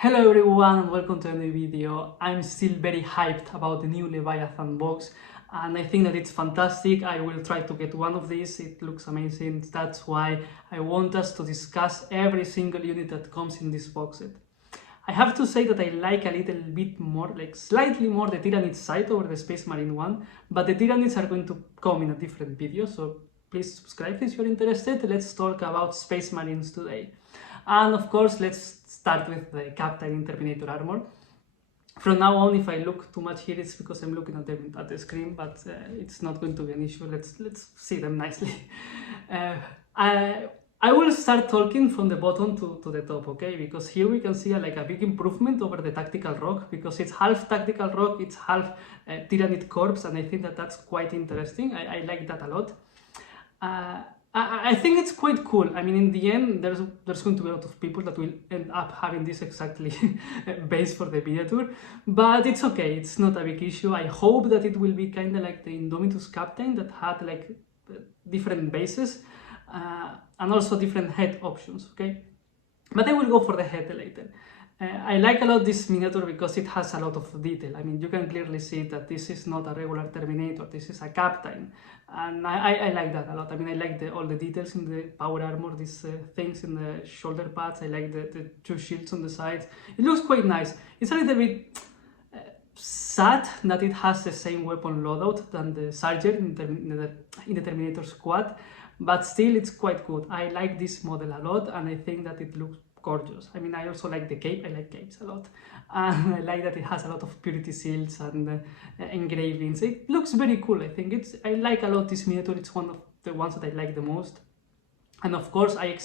Hello everyone and welcome to a new video. I'm still very hyped about the new Leviathan box and I think that it's fantastic. I will try to get one of these, it looks amazing. That's why I want us to discuss every single unit that comes in this box set. I have to say that I like a little bit more, like slightly more, the Tyrannid side over the Space Marine one, but the Tyrannids are going to come in a different video, so please subscribe if you're interested. Let's talk about Space Marines today. And of course, let's start with the Captain Interminator armor. From now on, if I look too much here, it's because I'm looking at them at the screen, but it's not going to be an issue. Let's see them nicely. I will start talking from the bottom to the top, okay? Because here we can see like a big improvement over the Tactical Rock, because it's half Tactical Rock, it's half Tyrannid Corpse, and I think that that's quite interesting. I like that a lot. I think it's quite cool. I mean, in the end, there's going to be a lot of people that will end up having this exactly base for the miniature, but it's okay. It's not a big issue. I hope that it will be kind of like the Indomitus Captain that had like different bases and also different head options, okay? But I will go for the head later. I like a lot this miniature because it has a lot of detail. I mean, you can clearly see that this is not a regular Terminator, this is a Captain. And I like that a lot. I mean, I like all the details in the power armor, these things in the shoulder pads. I like the two shields on the sides. It looks quite nice. It's a little bit sad that it has the same weapon loadout than the Sergeant in the Terminator Squad, but still it's quite good. I like this model a lot and I think that it looks gorgeous. I mean, I also like the cape. I like capes a lot, and I like that it has a lot of purity seals and engravings. It looks very cool. I like a lot this miniature. It's one of the ones that I like the most. And of course, I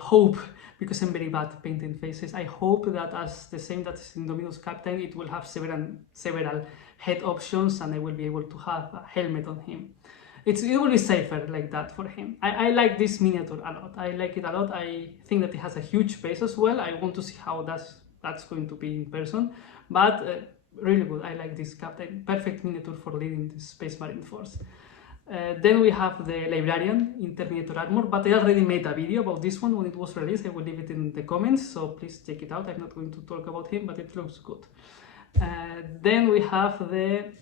hope, because I'm very bad at painting faces, I hope that as the same that is in Indomitus Captain, it will have several head options, and I will be able to have a helmet on him. It will be safer like that for him. I like this miniature a lot. I like it a lot. I think that it has a huge base as well. I want to see how that's going to be in person. But really good. I like this Captain. Perfect miniature for leading the Space Marine force. Then we have the Librarian in Terminator armor, but I already made a video about this one when it was released. I will leave it in the comments, so please check it out. I'm not going to talk about him, but it looks good. Then we have the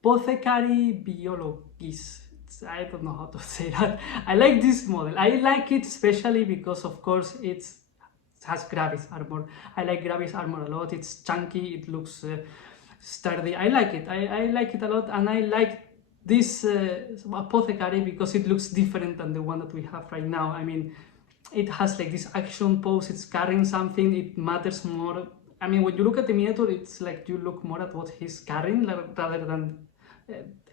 Apothecary Biologist. I don't know how to say that. I like this model. I like it especially because, of course, it has Gravis armor. I like Gravis armor a lot. It's chunky. It looks sturdy. I like it. I like it a lot, and I like this Apothecary because it looks different than the one that we have right now. I mean, it has like this action pose. It's carrying something. It matters more. I mean, when you look at the miniature, it's like you look more at what he's carrying rather than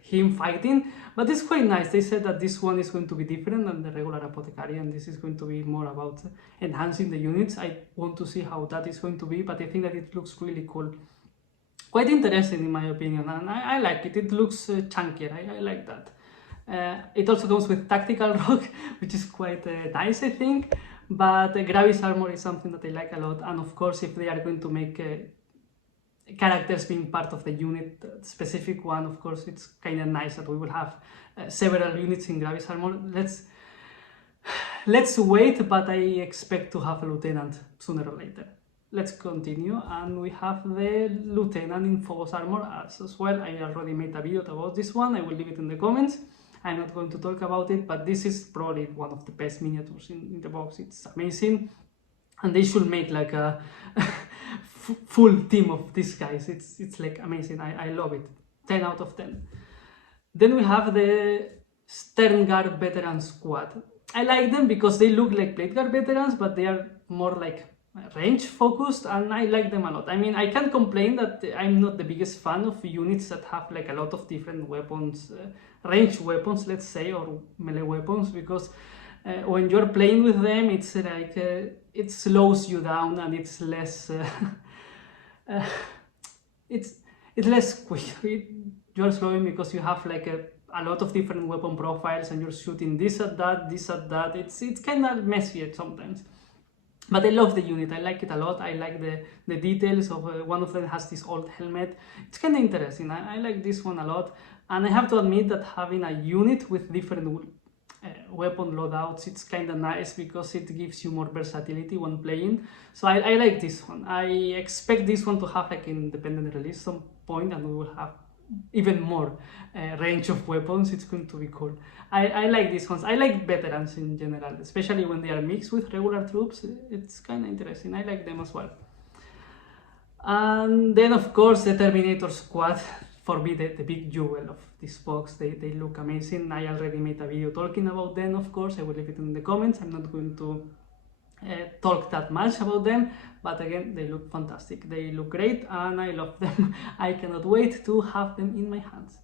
him fighting. But it's quite nice. They said that this one is going to be different than the regular Apothecary, and this is going to be more about enhancing the units. I want to see how that is going to be, but I think that it looks really cool. Quite interesting in my opinion, and I like it. It looks chunkier. I like that. It also comes with Tactical Rock, which is quite nice, I think. But Gravis armor is something that I like a lot, and of course, if they are going to make characters being part of the unit, specific one, of course, it's kind of nice that we will have several units in Gravis armor. Let's wait, but I expect to have a lieutenant sooner or later. Let's continue, and we have the Lieutenant in Phobos armor as well. I already made a video about this one. I will leave it in the comments. I'm not going to talk about it, but this is probably one of the best miniatures in the box. It's amazing, and they should make like a full team of these guys. It's like amazing. I love it. 10 out of 10. Then we have the Sternguard Veteran Squad. I like them because they look like Blade Guard veterans, but they are more like range focused, and I like them a lot. I mean, I can't complain that I'm not the biggest fan of units that have like a lot of different weapons, range weapons, let's say, or melee weapons, because when you're playing with them, it's like it slows you down, and it's less it's less quick. You're slowing because you have like a lot of different weapon profiles, and you're shooting this at that. It's kind of messy sometimes. But I love the unit. I like it a lot. I like the details of one of them has this old helmet. It's kind of interesting. I like this one a lot. And I have to admit that having a unit with different weapon loadouts. It's kind of nice because it gives you more versatility when playing. So I like this one. I expect this one to have like independent release some point, and we will have even more range of weapons. It's going to be cool. I like these ones. I like veterans in general, especially when they are mixed with regular troops. It's kind of interesting. I like them as well. And then of course the Terminator Squad, for me the big jewel of this box. They look amazing. I already made a video talking about them, of course. I will leave it in the comments. I'm not going to talk that much about them, but again, they look fantastic. They look great and I love them. I cannot wait to have them in my hands.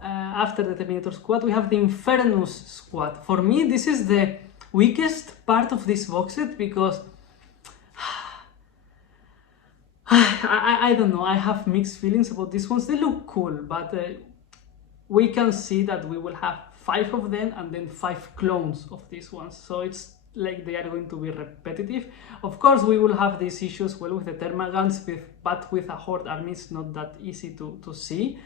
After the Terminator Squad, we have the Infernus Squad. For me, this is the weakest part of this box set because I don't know, I have mixed feelings about these ones. They look cool, but we can see that we will have 5 of them and then 5 clones of these ones. So it's like they are going to be repetitive. Of course, we will have these issues well with the Thermagants, but with a Horde army, it's not that easy to see.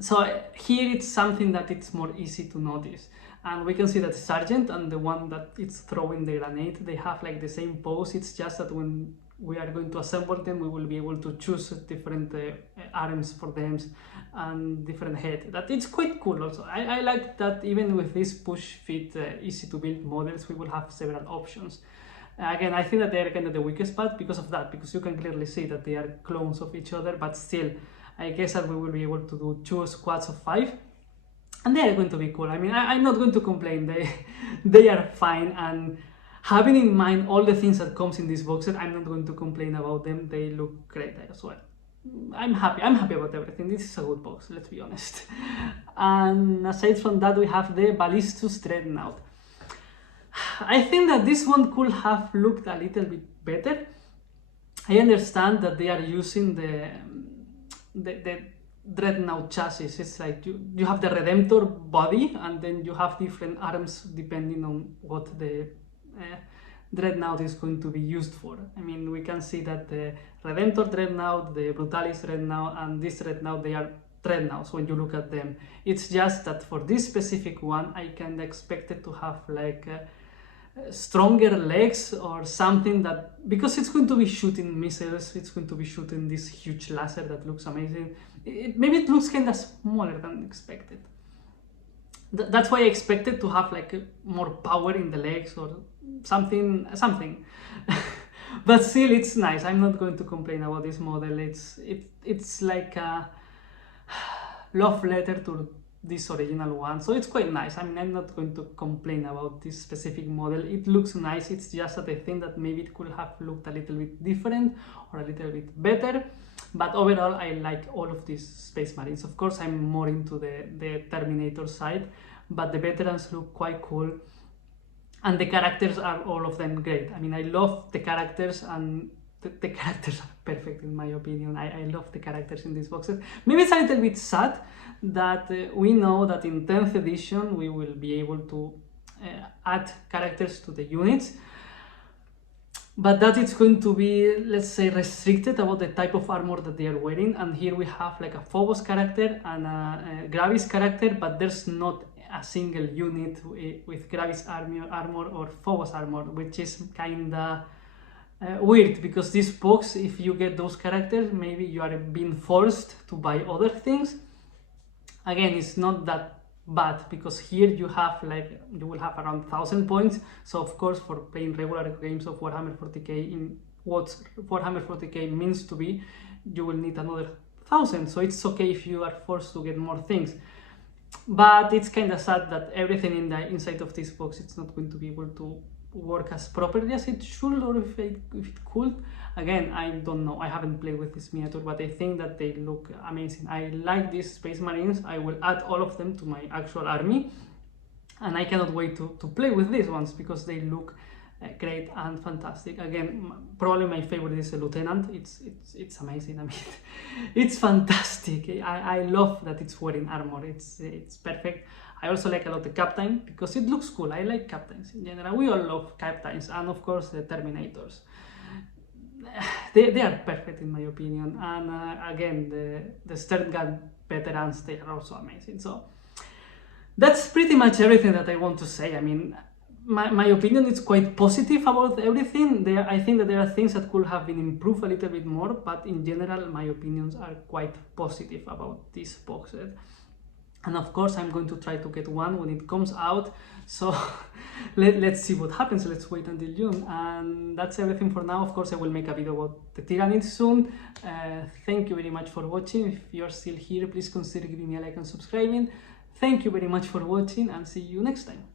So here it's something that it's more easy to notice. And we can see that Sergeant and the one that it's throwing the grenade, they have like the same pose. It's just that when we are going to assemble them, we will be able to choose different arms for them and different head. That it's quite cool also. I like that even with these push fit easy to build models, we will have several options. Again, I think that they are kind of the weakest part because of that, because you can clearly see that they are clones of each other, but still, I guess that we will be able to do 2 squads of 5. And they are going to be cool. I mean, I'm not going to complain. They are fine, and having in mind all the things that comes in this box set, I'm not going to complain about them. They look great as well. I'm happy about everything. This is a good box, let's be honest. And aside from that, we have the Ballist Dreadnought. I think that this one could have looked a little bit better. I understand that they are using the Dreadnought chassis. It's like you have the Redemptor body, and then you have different arms depending on what the Dreadnought is going to be used for. I mean, we can see that the Redemptor Dreadnought, the Brutalis Dreadnought, and this Dreadnought, they are Dreadnoughts when you look at them. It's just that for this specific one, I can expect it to have like stronger legs or something, that because it's going to be shooting missiles, it's going to be shooting this huge laser that looks amazing. Maybe it looks kind of smaller than expected. That's why I expected to have like more power in the legs or something. But still, it's nice. I'm not going to complain about this model. It's like a love letter to this original one, so it's quite nice. I mean, I'm not going to complain about this specific model. It looks nice. It's just that I think that maybe it could have looked a little bit different or a little bit better. But overall, I like all of these Space Marines. Of course, I'm more into the Terminator side, but the veterans look quite cool. And the characters are all of them great. I mean, I love the characters, and the characters are perfect in my opinion. I love the characters in this box set. Maybe it's a little bit sad that we know that in 10th edition we will be able to add characters to the units, but that it's going to be, let's say, restricted about the type of armor that they are wearing. And here we have like a Phobos character and a Gravis character, but there's not a single unit with Gravis armor or Phobos armor, which is kinda weird, because this box, if you get those characters, maybe you are being forced to buy other things. Again, it's not that bad, because here you will have around 1000 points. So of course, for playing regular games of Warhammer 40k, in what Warhammer 40k means to be, you will need another 1000. So it's okay if you are forced to get more things. But it's kind of sad that everything in the inside of this box, it's not going to be able to work as properly as it should, or if it could. Again, I don't know. I haven't played with this miniature, but I think that they look amazing. I like these Space Marines. I will add all of them to my actual army, and I cannot wait to play with these ones because they look great and fantastic. Again, probably my favorite is the Lieutenant. It's amazing. I mean, it's fantastic. I love that it's wearing armor. It's perfect. I also like a lot the Captain because it looks cool. I like Captains in general. We all love Captains, and of course the Terminators. They are perfect in my opinion. And again, the Stern Gun veterans, they are also amazing. So That's pretty much everything that I want to say. I mean, my opinion is quite positive about everything. I think that there are things that could have been improved a little bit more, but in general, my opinions are quite positive about this box set. And of course, I'm going to try to get one when it comes out. So let's see what happens. Let's wait until June. And that's everything for now. Of course, I will make a video about the Tyranids soon. Thank you very much for watching. If you're still here, please consider giving me a like and subscribing. Thank you very much for watching, and see you next time.